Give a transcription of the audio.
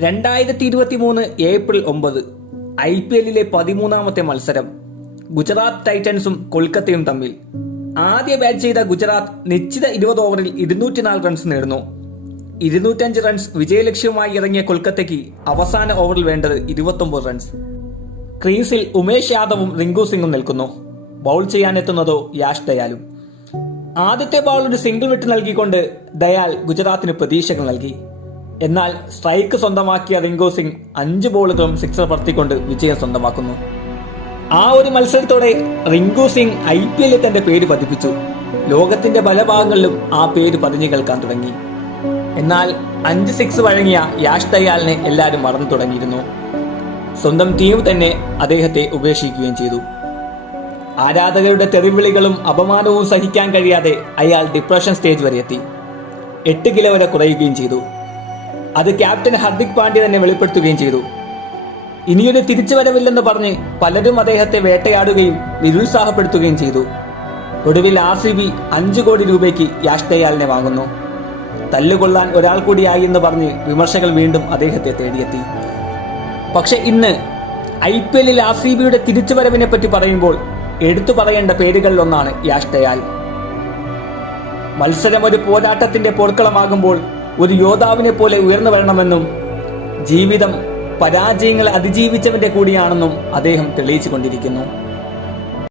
2023 April 9 IPL-ലെ 13ാമത്തെ മത്സരം ഗുജറാത്ത് ടൈറ്റൻസും കൊൽക്കത്തയും തമ്മിൽ. ആദ്യ ബാറ്റ് ചെയ്ത ഗുജറാത്ത് നിശ്ചിത 20 ഓവറിൽ 204 റൺസ് നേടുന്നു. 205 റൺസ് വിജയലക്ഷ്യവുമായി ഇറങ്ങിയ കൊൽക്കത്തയ്ക്ക് അവസാന ഓവറിൽ വേണ്ടത് 29 റൺസ്. ക്രീസിൽ ഉമേഷ് യാദവും റിങ്കു സിംഗും നിൽക്കുന്നു. ബൗൾ ചെയ്യാനെത്തുന്നതോ യാഷ് ദയാലും. ആദ്യത്തെ ബൗൾ ഒരു സിംഗിൾ വിട്ട് നൽകിക്കൊണ്ട് ദയാൽ ഗുജറാത്തിന് പ്രതീക്ഷകൾ നൽകി. എന്നാൽ സ്ട്രൈക്ക് സ്വന്തമാക്കിയ റിങ്കു സിംഗ് 5 ബോളുകളും സിക്സർ പറത്തിക്കൊണ്ട് വിജയം സ്വന്തമാക്കുന്നു. ആ ഒരു മത്സരത്തോടെ റിങ്കു സിംഗ് IPL-ൽ തന്റെ പേര് പതിപ്പിച്ചു. ലോകത്തിന്റെ പല ഭാഗങ്ങളിലും ആ പേര് പതിഞ്ഞു കേൾക്കാൻ തുടങ്ങി. എന്നാൽ 5 സിക്സ് വഴങ്ങിയ യാഷ് ദയാലിനെ എല്ലാവരും മറന്നു തുടങ്ങിയിരുന്നു. സ്വന്തം ടീം തന്നെ അദ്ദേഹത്തെ ഉപേക്ഷിക്കുകയും ചെയ്തു. ആരാധകരുടെ തെറിവിളികളും അപമാനവും സഹിക്കാൻ കഴിയാതെ അയാൾ ഡിപ്രഷൻ സ്റ്റേജ് വരെ എത്തി. 8 കിലോ വരെ കുറയുകയും ചെയ്തു. അത് ക്യാപ്റ്റൻ ഹർദിക് പാണ്ഡ്യ തന്നെ വെളിപ്പെടുത്തുകയും ചെയ്തു. ഇനിയൊരു തിരിച്ചുവരവില്ലെന്ന് പറഞ്ഞ് പലരും അദ്ദേഹത്തെ വേട്ടയാടുകയും നിരുത്സാഹപ്പെടുത്തുകയും ചെയ്തു. ഒടുവിൽ RCB 5 കോടി രൂപയ്ക്ക് യാഷ് ദയാലിനെ വാങ്ങുന്നു. തല്ലുകൊള്ളാൻ ഒരാൾ കൂടിയായി എന്ന് പറഞ്ഞ് വിമർശകർ വീണ്ടും അദ്ദേഹത്തെ തേടിയെത്തി. പക്ഷെ ഇന്ന് IPL-ൽ RCB-യുടെ തിരിച്ചുവരവിനെ പറ്റി പറയുമ്പോൾ എടുത്തു പറയേണ്ട പേരുകളിൽ ഒന്നാണ് യാഷ് ദയാൽ. മത്സരം ഒരു പോരാട്ടത്തിന്റെ പോർക്കളമാകുമ്പോൾ ഒരു യോദ്ധാവിനെ പോലെ ഉയർന്നു വരണമെന്നും ജീവിതം പരാജയങ്ങളെ അതിജീവിച്ചവന്റെ കൂടിയാണെന്നും അദ്ദേഹം തെളിയിച്ചു കൊണ്ടിരിക്കുന്നു.